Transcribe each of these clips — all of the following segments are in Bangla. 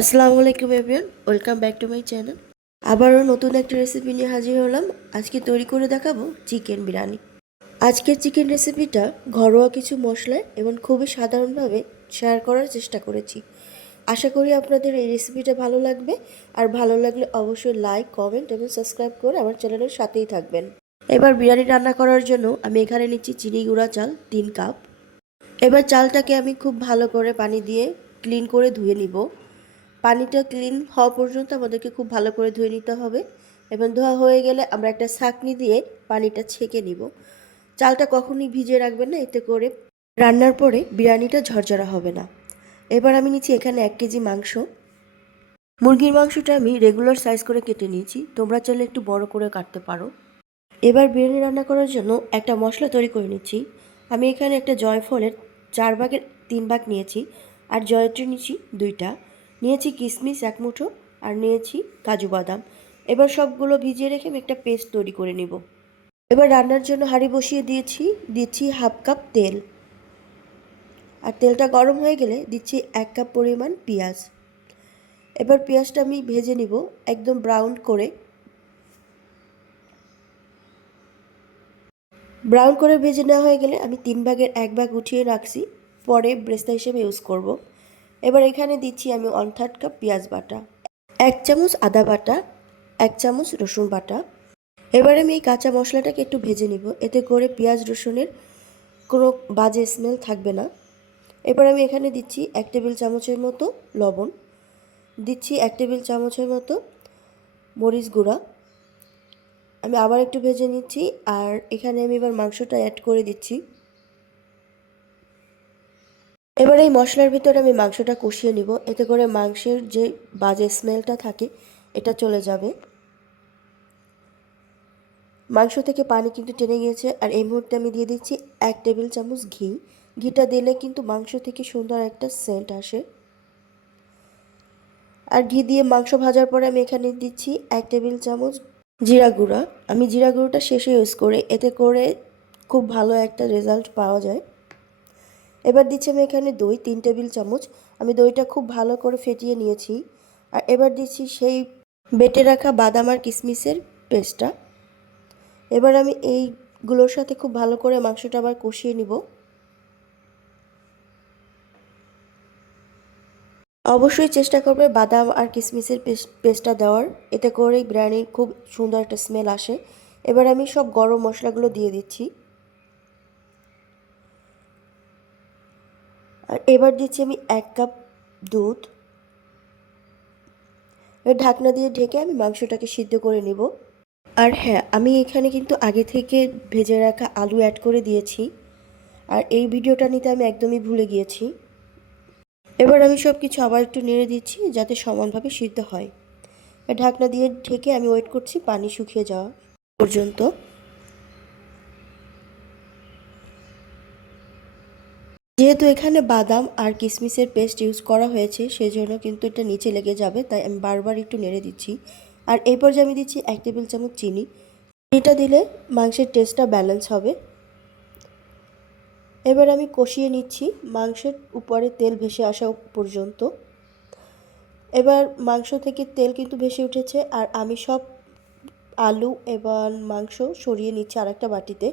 আসসালামু আলাইকুম everyone, welcome back to my channel. আবারও নতুন একটা রেসিপি নিয়ে হাজির হলাম। আজকে তৈরি করে দেখাবো চিকেন বিরিয়ানি। আজকের চিকেন রেসিপিটা ঘরোয়া কিছু মশলায় এবং খুবই সাধারণভাবে শেয়ার করার চেষ্টা করেছি। আশা করি আপনাদের এই রেসিপিটা ভালো লাগবে, আর ভালো লাগলে অবশ্যই লাইক, কমেন্ট এবং সাবস্ক্রাইব করে আমার চ্যানেলের সাথেই থাকবেন। এবার বিরিয়ানি রান্না করার জন্য আমি এখানে নিচ্ছি চিনি গুঁড়া চাল 3 কাপ। এবার চালটাকে আমি খুব ভালো করে পানি দিয়ে ক্লিন করে ধুয়ে নিব। পানিটা ক্লিন হওয়া পর্যন্ত আমাদেরকে খুব ভালো করে ধুয়ে নিতে হবে, এবং ধোয়া হয়ে গেলে আমরা একটা ছাঁকনি দিয়ে পানিটা ছেঁকে নিব। চালটা কখনোই ভিজিয়ে রাখবেন না, এতে করে রান্নার পরে বিরিয়ানিটা ঝরঝরা হবে না। এবার আমি নিচ্ছি এখানে 1 কেজি মাংস। মুরগির মাংসটা আমি রেগুলার সাইজ করে কেটে নিয়েছি, তোমরা চাইলে একটু বড় করে কাটতে পারো। এবার বিরিয়ানি রান্না করার জন্য একটা মশলা তৈরি করে নিচ্ছি। আমি এখানে একটা জয়ফলের 4/3 নিয়েছি, আর জয়ত্রী নিচ্ছি 2টা, নিয়েছি কিশমিশ 1 মুঠো, আর নিয়েছি কাজু বাদাম। এবার সবগুলো ভিজিয়ে রেখে আমি একটা পেস্ট তৈরি করে নিব। এবার রান্নার জন্য হাঁড়ি বসিয়ে দিচ্ছি 1/2 কাপ তেল, আর তেলটা গরম হয়ে গেলে দিচ্ছি 1 কাপ পরিমাণ পেঁয়াজ। এবার পেঁয়াজটা আমি ভেজে নিব একদম ব্রাউন করে ভেজে নেওয়া হয়ে গেলে আমি 1/3 উঠিয়ে রাখছি, পরে ব্রেস্তা হিসেবে ইউজ করব। এবার এখানে দিচ্ছি আমি 1/3 কাপ পেঁয়াজ বাটা, 1 চামচ আদা বাটা, 1 চামচ রসুন বাটা। এবার আমি এই কাঁচা মশলাটাকে একটু ভেজে নিব, এতে করে পেঁয়াজ রসুনের কোনো বাজে স্মেল থাকবে না। এবার আমি এখানে দিচ্ছি 1 টেবিল চামচের মতো লবণ, দিচ্ছি 1 টেবিল চামচের মতো মরিচ গুঁড়া। আমি আবার একটু ভেজে নিচ্ছি, আর এখানে আমি এবার মাংসটা অ্যাড করে দিচ্ছি। এবার এই মশলার ভিতরে আমি মাংসটা কষিয়ে নিব, এতে করে মাংসের যে বাজে স্মেলটা থাকে এটা চলে যাবে। মাংস থেকে পানি কিন্তু টেনে গিয়েছে, আর এই মুহূর্তে আমি দিয়ে দিচ্ছি 1 টেবিল চামচ ঘি। ঘিটা দিলে কিন্তু মাংস থেকে সুন্দর একটা সেন্ট আসে। আর ঘি দিয়ে মাংস ভাজার পরে আমি এখানে দিচ্ছি 1 টেবিল চামচ জিরা গুঁড়া। আমি জিরা গুঁড়োটা শেষে ইউজ করি, এতে করে খুব ভালো একটা রেজাল্ট পাওয়া যায়। এবার দিচ্ছি আমি এখানে দই 3 টেবিল চামচ। আমি দইটা খুব ভালো করে ফেটিয়ে নিয়েছি। আর এবার দিচ্ছি সেই বেটে রাখা বাদাম আর কিশমিশের পেস্টটা। এবার আমি এইগুলোর সাথে খুব ভালো করে মাংসটা আবার কষিয়ে নিব। অবশ্যই চেষ্টা করবে বাদাম আর কিশমিশের পেস্টটা দেওয়ার, এতে করে বিরিয়ানির খুব সুন্দর একটা স্মেল আসে। এবার আমি সব গরম মশলাগুলো দিয়ে দিচ্ছি, আর এবার দিচ্ছি আমি 1 কাপ দুধ। এবার ঢাকনা দিয়ে ঢেকে আমি মাংসটাকে সিদ্ধ করে নিব। আর হ্যাঁ, আমি এখানে কিন্তু আগে থেকে ভেজে রাখা আলু অ্যাড করে দিয়েছি, আর এই ভিডিওটা নিতে আমি একদমই ভুলে গিয়েছি। এবার আমি সব কিছু আবার একটু নেড়ে দিচ্ছি যাতে সমানভাবে সিদ্ধ হয়। ঢাকনা দিয়ে ঢেকে আমি ওয়েট করছি পানি শুকিয়ে যাওয়া পর্যন্ত। যেহেতু এখানে বাদাম আর কিশমিশের পেস্ট ইউজ করা হয়েছে, সেজন্য কিন্তু এটা নিচে লেগে যাবে, তাই আমি বারবার একটু নেড়ে দিচ্ছি। আর এই পর্যায়ে আমি দিচ্ছি 1 টেবিল চামচ চিনি। চিনিটা দিলে মাংসের টেস্টটা ব্যালেন্স হবে। এবার আমি কষিয়ে নিচ্ছি মাংসের উপরে তেল ভেসে আসা পর্যন্ত। এবার মাংস থেকে তেল কিন্তু ভেসে উঠেছে, আর আমি সব আলু এবং মাংস সরিয়ে নিচ্ছি আরেকটা বাটিতে।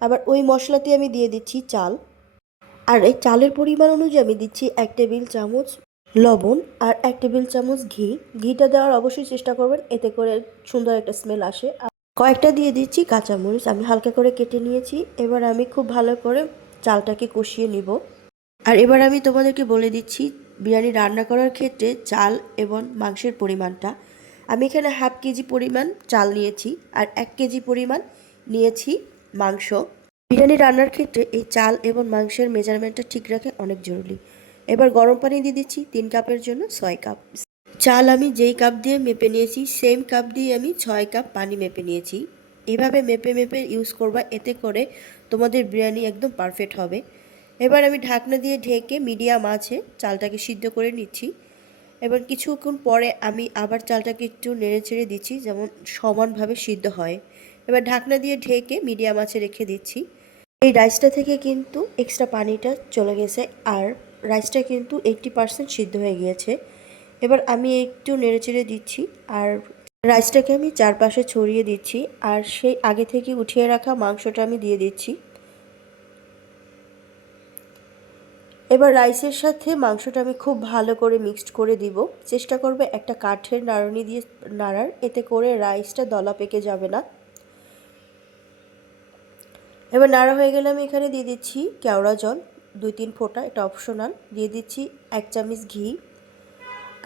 আবার ওই মশলাতে আমি দিয়ে দিচ্ছি চাল, আর এই চালের পরিমাণ অনুযায়ী আমি দিচ্ছি 1 টেবিল চামচ লবণ আর 1 টেবিল চামচ ঘি। ঘিটা দেওয়ার অবশ্যই চেষ্টা করবেন, এতে করে সুন্দর একটা স্মেল আসে। কয়েকটা দিয়ে দিচ্ছি কাঁচামরিচ, আমি হালকা করে কেটে নিয়েছি। এবার আমি খুব ভালো করে চালটাকে কষিয়ে নিব। আর এবার আমি তোমাদেরকে বলে দিচ্ছি বিরিয়ানি রান্না করার ক্ষেত্রে চাল এবং মাংসের পরিমাণটা। আমি এখানে 1/2 কেজি পরিমাণ চাল নিয়েছি, আর 1 কেজি পরিমাণ নিয়েছি মাংস। বিরিয়ানি রান্নার ক্ষেত্রে এই চাল এবং মাংসের মেজারমেন্টটা ঠিক রাখা অনেক জরুরি। এবার গরম পানি দিয়ে দিচ্ছি 3 কাপের জন্য 6 কাপ। চাল আমি যেই কাপ দিয়ে মেপে নিয়েছি সেম কাপ দিয়ে আমি 6 কাপ পানি মেপে নিয়েছি। এভাবে মেপে মেপে ইউজ করবা, এতে করে তোমাদের বিরিয়ানি একদম পারফেক্ট হবে। এবার আমি ঢাকনা দিয়ে ঢেকে মিডিয়াম আঁচে চালটাকে সিদ্ধ করে নিচ্ছি। এবার কিছুক্ষণ পরে আমি আবার চালটাকে একটু নেড়ে ছেড়ে দিচ্ছি, যেমন সমানভাবে সিদ্ধ হয়। এবার ঢাকনা দিয়ে ঢেকে মিডিয়াম আঁচে রেখে দিচ্ছি। এই রাইসটা থেকে কিন্তু এক্সট্রা পানিটা চলে গেছে, আর রাইসটা কিন্তু 80% সিদ্ধ হয়ে গিয়েছে। এবার আমি একটু নেড়েচেড়ে দিচ্ছি আর রাইসটাকে আমি চারপাশে ছড়িয়ে দিচ্ছি আর সেই আগে থেকে উঠিয়ে রাখা মাংসটা আমি দিয়ে দিচ্ছি। এবার রাইসের সাথে মাংসটা আমি খুব ভালো করে মিক্সড করে দিব। চেষ্টা করবে একটা কাঠের নাড়ুনি দিয়ে নাড়ার, এতে করে রাইসটা দলা পেকে যাবে না। এবার নাড়া হয়ে গেলে আমি এখানে দিয়ে দিচ্ছি কেওড়া জল 2-3 ফোঁটা, এটা অপশনাল। দিয়ে দিচ্ছি 1 চামচ ঘি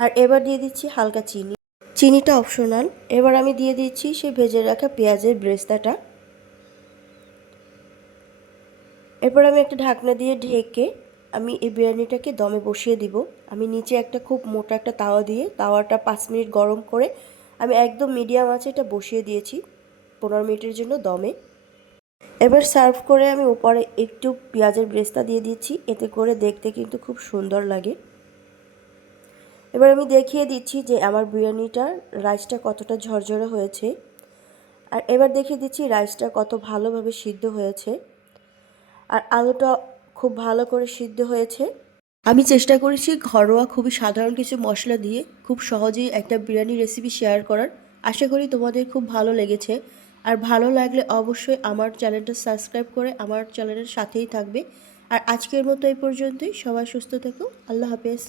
আর এবার দিয়ে দিচ্ছি হালকা চিনি, চিনিটা অপশনাল। এবার আমি দিয়ে দিচ্ছি সেই ভেজে রাখা পেঁয়াজের ব্রেস্তাটা। এরপর আমি একটা ঢাকনা দিয়ে ঢেকে আমি এই বিরিয়ানিটাকে দমে বসিয়ে দিব। আমি নিচে একটা খুব মোটা একটা তাওয়া দিয়ে তাওয়াটা 5 মিনিট গরম করে আমি একদম মিডিয়াম আঁচে এটা বসিয়ে দিয়েছি 15 মিনিটের জন্য দমে। এবার সার্ভ করে আমি উপরে একটু পেঁয়াজের ব্রেস্তা দিয়ে দিচ্ছি, এতে করে দেখতে কিন্তু খুব সুন্দর লাগে। এবার আমি দেখিয়ে দিচ্ছি যে আমার বিরিয়ানিটার রাইসটা কতটা ঝরঝরে হয়েছে, আর এবার দেখিয়ে দিচ্ছি রাইসটা কত ভালোভাবে সিদ্ধ হয়েছে আর আলুটা খুব ভালো করে সিদ্ধ হয়েছে। আমি চেষ্টা করেছি ঘরোয়া খুবই সাধারণ কিছু মশলা দিয়ে খুব সহজেই একটা বিরিয়ানি রেসিপি শেয়ার করার। আশা করি তোমাদের খুব ভালো লেগেছে, আর ভালো লাগলে অবশ্যই আমার চ্যানেলটা সাবস্ক্রাইব করে আমার চ্যানেলের সাথেই থাকবে। আর আজকের মতো এই পর্যন্তই। সবাই সুস্থ থেকো। আল্লাহ হাফেজ।